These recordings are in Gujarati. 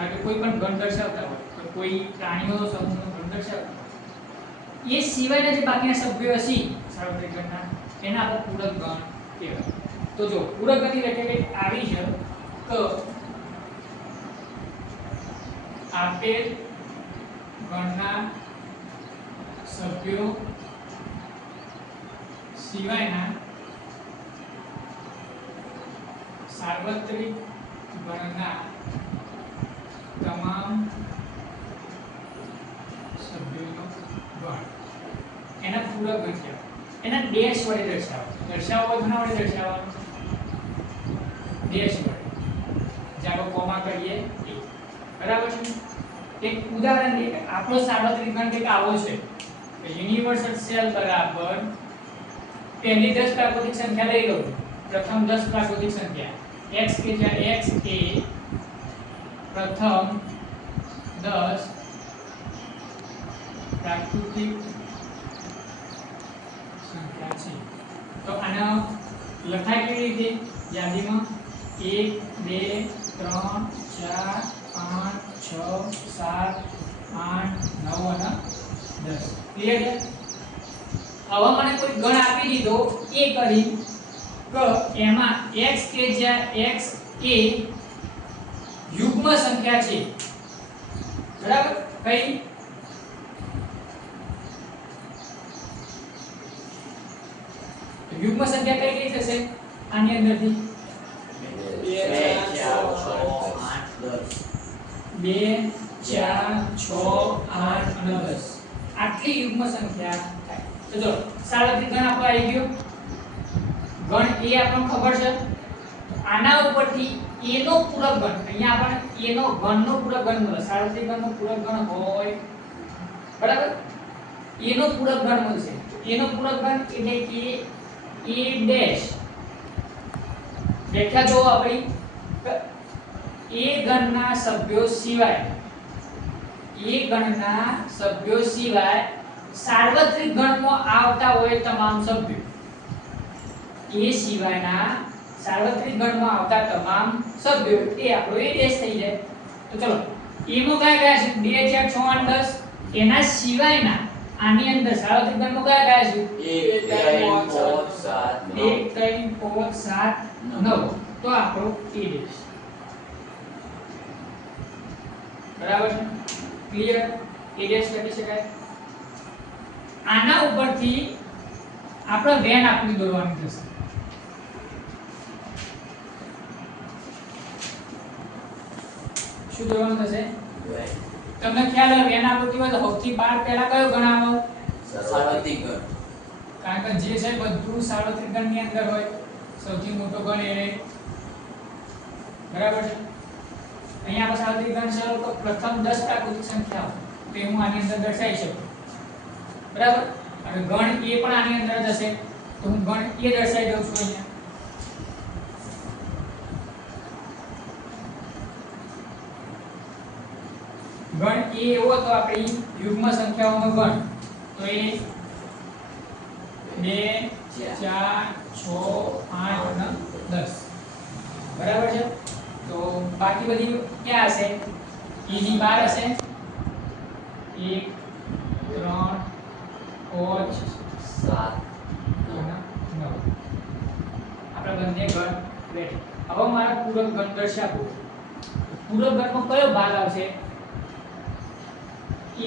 કારણ કે કોઈ પણ ગણ દર્શાવતા હોય તો કોઈ પ્રાણીઓનો સમૂહનો ગણ દર્શાવતા હોય એ સિવાયના જે બાકીના સભ્યો હશે સાર્વત્રિક ગણના એના આપણે પૂરક ગણ કહેવાય. તો જો પૂરક ગણની વ્યાખ્યા કંઈક આવી છે કે આપેલ ગણના સભ્યો સિવાયના સાર્વત્રિક ગણના તમામ સભ્યોનો ગણ એના પૂરક ગણ કહેવાય. એના ડેશ વડે દર્શાવો ઘણા વડે દર્શાવવાનું ડેશ વડે જાગો કોમા કરીએ બરાબર છે. એક ઉદાહરણ દે આપણો સાર્વત્રિક ગણ કંઈક આવો છે કે યુનિવર્સલ સેલ બરાબર પહેલી 10 પ્રાકૃતિક સંખ્યા લઈ લો. પ્રથમ 10 પ્રાકૃતિક સંખ્યા x કે જ્યાં x એ પ્રથમ 10 પ્રાકૃતિક સંખ્યા છે. તો આને લખાય કેવી રીતે યાદીમાં 1 2 3 4 5 6 7 8 9 અને 10 ક્લિયર છે. હવે મને કોઈ ગણ આપી દીધો એ કરી કે એમાં x કે જ્યાં x એ યુગ્મ સંખ્યા છે બરાબર. કઈ યુગ્મ સંખ્યા કઈ કઈ થશે આની અંદરથી 2 4 6 8 અને 10 આટલી યુગ્મ સંખ્યા થાય. તો જો સાર્વત્રિક ગણ આપણો આવી ગયો. ગણ એ આપણને ખબર છે. આના ઉપરથી a નો પૂરક ગણ અહીંયા આપણને a નો ગણનો પૂરક ગણ મળે. સાર્વત્રિક ગણનો પૂરક ગણ હોય બરાબર. a નો પૂરક ગણ મળશે. a નો પૂરક ગણ એટલે કે a ડેશ વ્યાખ્યા જો આપણી a ગણના સભ્યો સિવાય સાર્વત્રિક ગણમાં આવતા હોય તમામ સભ્યો a સિવાયના સાર્વત્રિક ગણમાં આવતા તમામ સભ્યો એ આપણો a ડેશ થઈ જાય. તો ચલો a માં કયા છે 2 4 6 8 10 એના સિવાયના આની અંદર સાર્વત્રિક ગણમાં કયા છે 1 3 4 7 9 તો આપણો a ડેશ બરાબર છે. ક્લિયર. a ડેશ લખી શકાય. આના ઉપરથી આપણે વેન આકૃતિ દોરવાની થશે. શું દોરવાનું થશે તમને ખ્યાલ આવે વેન આકૃતિ હોય તો સૌથી બહાર પહેલા કયો ગણ આવે સાર્વત્રિક ગણ. કારણ કે જે છે બધું સાર્વત્રિક ગણની અંદર હોય. સૌથી મોટો ગણ એ બરાબર છે. અહીંયા આપણે સાર્વત્રિક ગણ છે તો પ્રથમ 10 પ્રાકૃતિક સંખ્યાઓ તો હું આની અંદર દર્શાવી શકું બરાબર. અને ગણ એ પણ આની અંદર જ હશે તો હું ગણ એ દર્શાવી દઉં છું અહીંયા. ગણ એ એવો તો આપણી યુગ્મ સંખ્યાઓનો ગણ તો એ 2 4 6 8 અને 10 બરાબર છે. તો બાકી બધી ક્યાં હશે e ની બહાર હશે 1 3 5 7 અને 9 આપણે બંને ગણ રેડી. હવે મારા પૂરક ગણ દર્શાવો. પૂરક ગણનો કયો ભાગ આવશે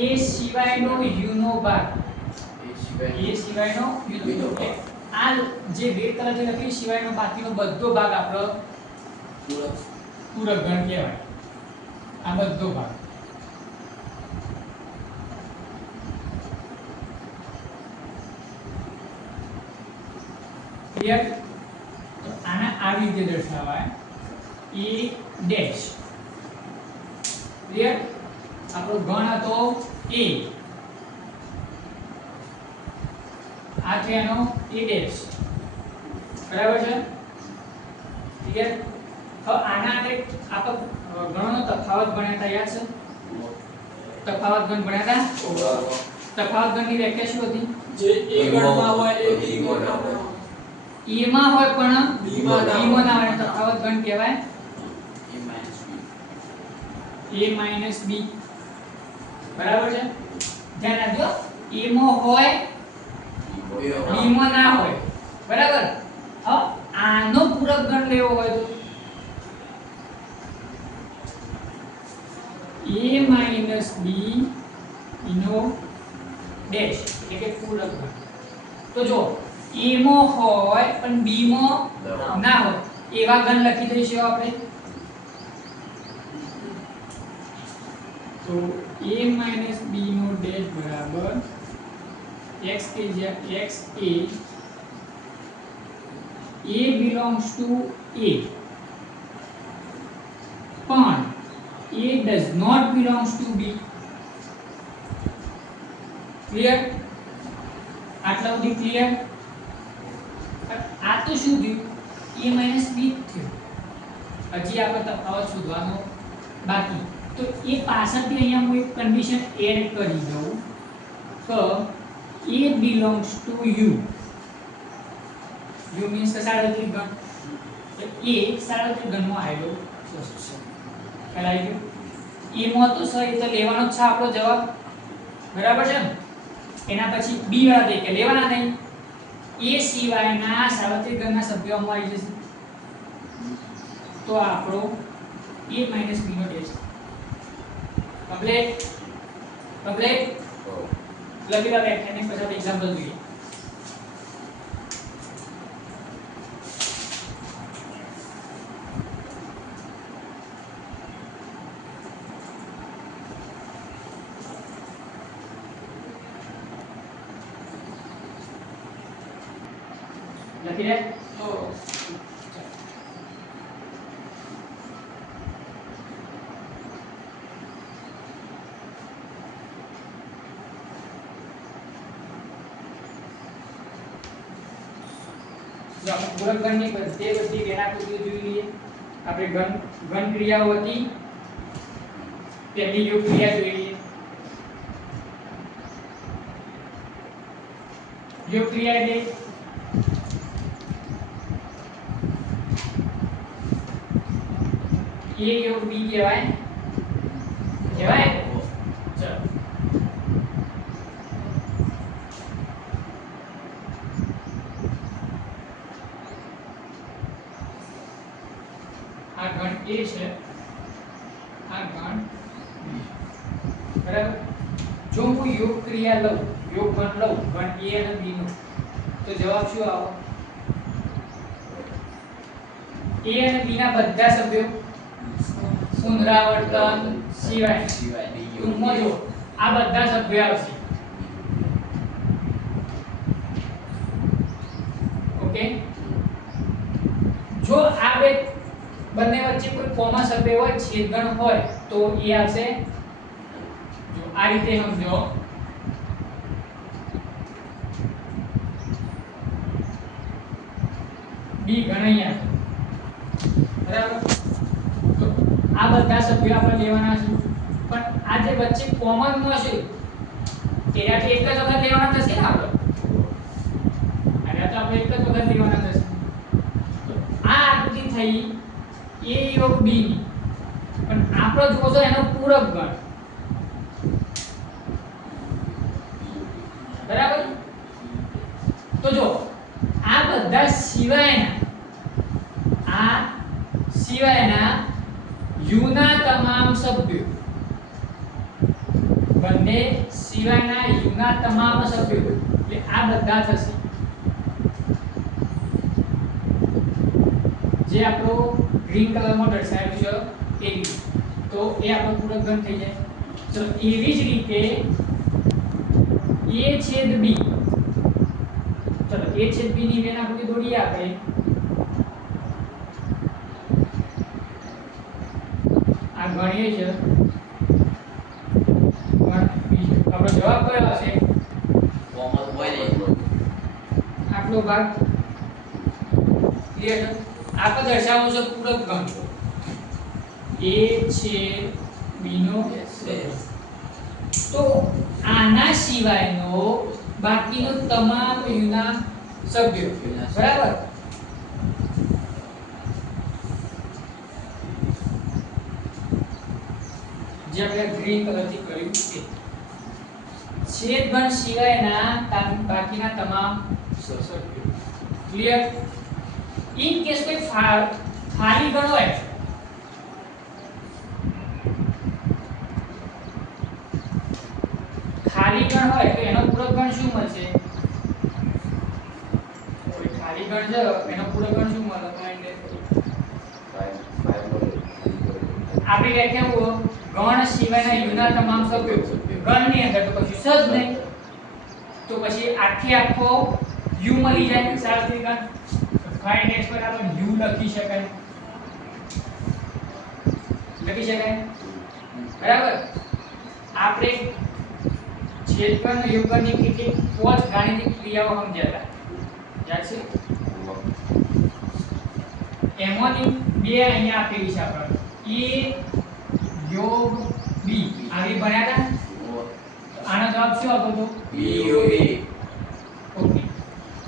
a સિવાયનો u નો ભાગ. a સિવાયનો u નો ભાગ. આ જે રેડ કલર જે લખ્યું સિવાયનો બાકીનો બધો ભાગ આપણો પૂરક ગણ કહેવાય. આ બધો ભાગ ક્લિયર. તો આના આવી રીતે દર્શાવાય a ડેશ. ક્લિયર. આપણો ગણ હતો a આ છે એનો a ડેશ બરાબર છે. ક્લિયર. હવે આના એક આપણે ગણનો તફાવત ભણ્યા હતા યાદ છે. તફાવત ગણ ભણ્યા હતા. તફાવત ગણની વ્યાખ્યા શું હતી જે a ગણમાં હોય એ b ગણમાં હોય. e માં હોય પણ b માં ના હોય તફાવત ગણ કહેવાય. a - b a b બરાબર છે ધ્યાન રાખજો a માં હોય b માં ના હોય બરાબર હવે આનો પૂરક ગણ લેવો હોય તો a b નો ડેશ એટલે કે પૂરક ગણ તો જો a માં હોય પણ b માં ના હોય એવા ગણ લખી દઈશું આપણે तो a b નો ડેશ બરાબર x કે જ્યાં x a belongs to a પણ a does not belongs to b clear આટલા સુધી ક્લિયર આ તો શું થયું a b થયું હજી આપણે તફાવત શોધવાનો બાકી तो ये પાછળથી અહીંયા હું એક કન્ડિશન એડ કરી દઉં તો a belongs to u u means કે સાર્વત્રિક ગણ તો a સાર્વત્રિક ગણમાં આવેલો છે ખ્યાલ આવી ગયો a માં તો સ એ તો લેવાનો જ છે આપણો જવાબ બરાબર છે એના પછી b વાળા દે કે લેવાના નહીં a સિવાયના સાર્વત્રિક ગણના સભ્યોમાં આવી જશે તો આપણો a b નો ડેશ कंप्लीट लगी बात व्याख्यान में પછી एग्जांपल જોઈએ લખી દે તો जो આપણે પૂરક ગણની બધી વેરાકૃતિઓ જોઈ લઈએ આપણે ગણ ક્રિયાઓ હતી તેમની યોગ ક્રિયા જોઈ લઈએ યોગ ક્રિયા એટલે a યોગ b કહેવાય કહેવાય ચલો આ ગણ a છે આ ગણ b બરાબર જો હું યોગ ક્રિયા લઉં યોગ ગણ લઉં ગણ a અને b નો તો જવાબ શું આવે a અને b ના બધા સભ્યો પુનરાવર્તન સિવાય ટૂંકમાં જો આ બધા સભ્યો આવશે ઓકે જો આ બે બંને વચ્ચે કોઈ કોમન સભ્ય હોય છેદગણ હોય તો એ આવશે જો આ રીતે સમજો b ગણ્યા બરાબર તો આ બધા સભ્યો આપણે લેવાના છે પણ આ જે વચ્ચે કોમન માં છે તેનાથી એક જ વખત લેવાના થશે ને આપણે આને તો આપણે એક જ વખત લેવાના થશે તો આ આકૃતિ થઈ a યોગ b ની પણ આપણો જોવો છો એનો પૂરક ગણ બરાબર તો જો આ બધા સિવાયના u ના તમામ સભ્યો બંને સિવાયના u ના તમામ સભ્યો એટલે આ બધા થશે જે આપણો ગ્રીન કલરમાં દર્શાવેલું છે એ તો એ આપણો પૂરક ગણ થઈ જાય ચલો એવી જ રીતે a છેદ b ચલો a છેદ b ની વેન આકૃતિ દોરીએ આપણે આ ગણીએ છે આપણો જવાબ કયો હશે કોમન હોય ને આટલો ભાગ ક્લિયર આપણે દર્શાવવું છે પૂરક ગણ a છેદ b નો તો આના સિવાયનો બાકીનો તમામ u ના સભ્યો બરાબર જે આપણે ગ્રીન કલરથી કર્યું છે છેદગણ સિવાયના બાકીના તમામ સર્કિટ ક્લિયર ઇન કેસ કોઈ ખાલી ગણ હોય ખાલી ગણ હોય તો એનો પૂરક ગણ શું મળશે કોઈ ખાલી ગણ છે એનો પૂરક ગણ શું મળે આપણે વ્યાખ્યા ગણ સિવાયના યુના તમામ સભ્યો ગણની અંદર તો કશું જ નહીં તો પછી આખો યુ મળી જાય સારથી ગણ ફાઇન્ડ x બરાબર યુ લખી શકાય બરાબર આપણે છેદગણ અને યોગગણની કેટલીક પોચ ગાણિતિક ક્રિયાઓ સમજ્યા યાદ છે એમોની બે અહીંયા આપેલી છે આપણે a યોગ b આવી ભણ્યા હતા આનો જવાબ શું આપો તો b યોગ a ઓકે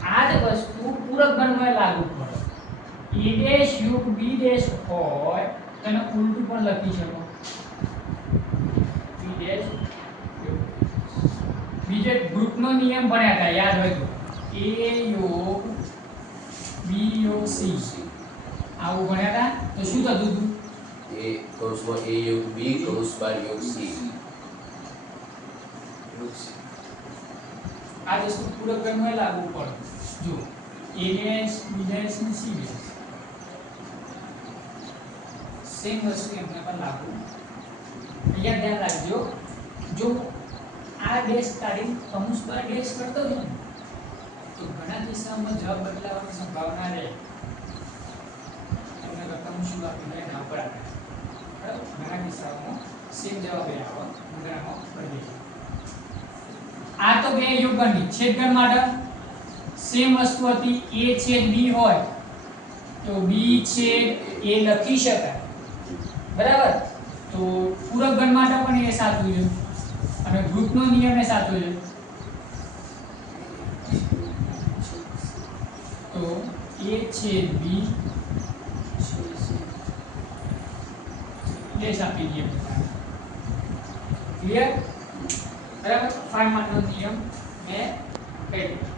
આ જ વસ્તુ પૂરક ગણમાં લાગુ પડે a ડેશ યોગ b ડેશ હોય તો એને ઉલટું પણ લખી શકો b ડેશ બીજો ગ્રુપનો નિયમ ભણ્યા હતા યાદ હોય તો a યોગ b યોગ c આવું ભણ્યા હતા તો શું થતું હતું a કૌંસમાં a યોગ b કૌંસ બાર યોગ c આ વસ્તુ પૂરક ગણમાં લાગુ પડે જો a ડેશ b ડેશ અને c ડેશ સેમ વસ્તુ એમને પણ લાગુ અહીંયા ધ્યાન રાખજો જો આ ડેશ કાઢી કૌંસ બાર ડેશ કરતો હોય ને તો ઘણા કિસ્સામાં જવાબ બદલાવાની સંભાવના રહે તમને રકમ શું આપીને એના ઉપર આપે બરાબર ઘણા કિસ્સામાં સેમ જવાબ આવે ઘણામાં બદલી આ તો બે યોગગણની છેદગણ માટે સેમ વસ્તુ હતી a છેદ b હોય તો b છેદ a લખી શકાય બરાબર તો પૂરક ગણ માટે પણ એ સાચું છે અને ગ્રુપનો નિયમ એ સાચો છે તો a છેદ b ડેશ આપી દઈએ ક્લિયર બરાબર ફાઈવ માર્કનો નિયમ મેં કહી દીધો